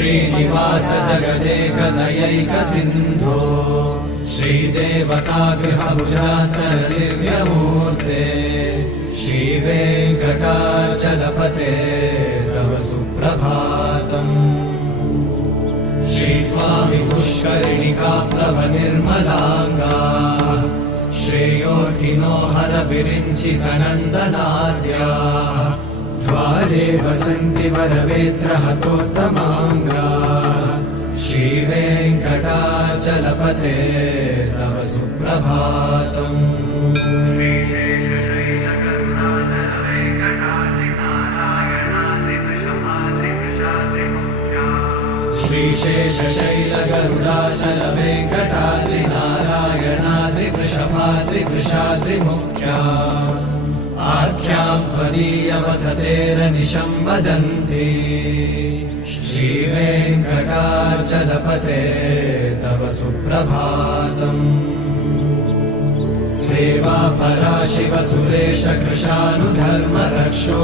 श्रीनिवास जगदेकदयैकसिन्धो श्रीदेवतागृहभुजान्तर दिव्यमूर्ते श्रीवेङ्कटाचलपते तव सुप्रभातम्। श्रीस्वामि पुष्करिणिकाप्लव निर्मलाङ्गा श्रेयोर्थिनो हर विरिञ्चि सनन्दनाद्या द्वारे वसन्ति वरवेत्रहतोत्तमाङ्गा श्रीवेङ्कटाचलपते तव सुप्रभातम्। श्रीशेषशैलगरुडाचल वेङ्कटाद्रिनारायणाद्रिवृषभाद्रिवृषाद्रिमुख्या आख्यां त्वदीयवसतेरनिशं वदन्ति श्रीवेङ्कटाचलपते तव सुप्रभातम्। सेवा परा शिव सुरेश कृशानुधर्म रक्षो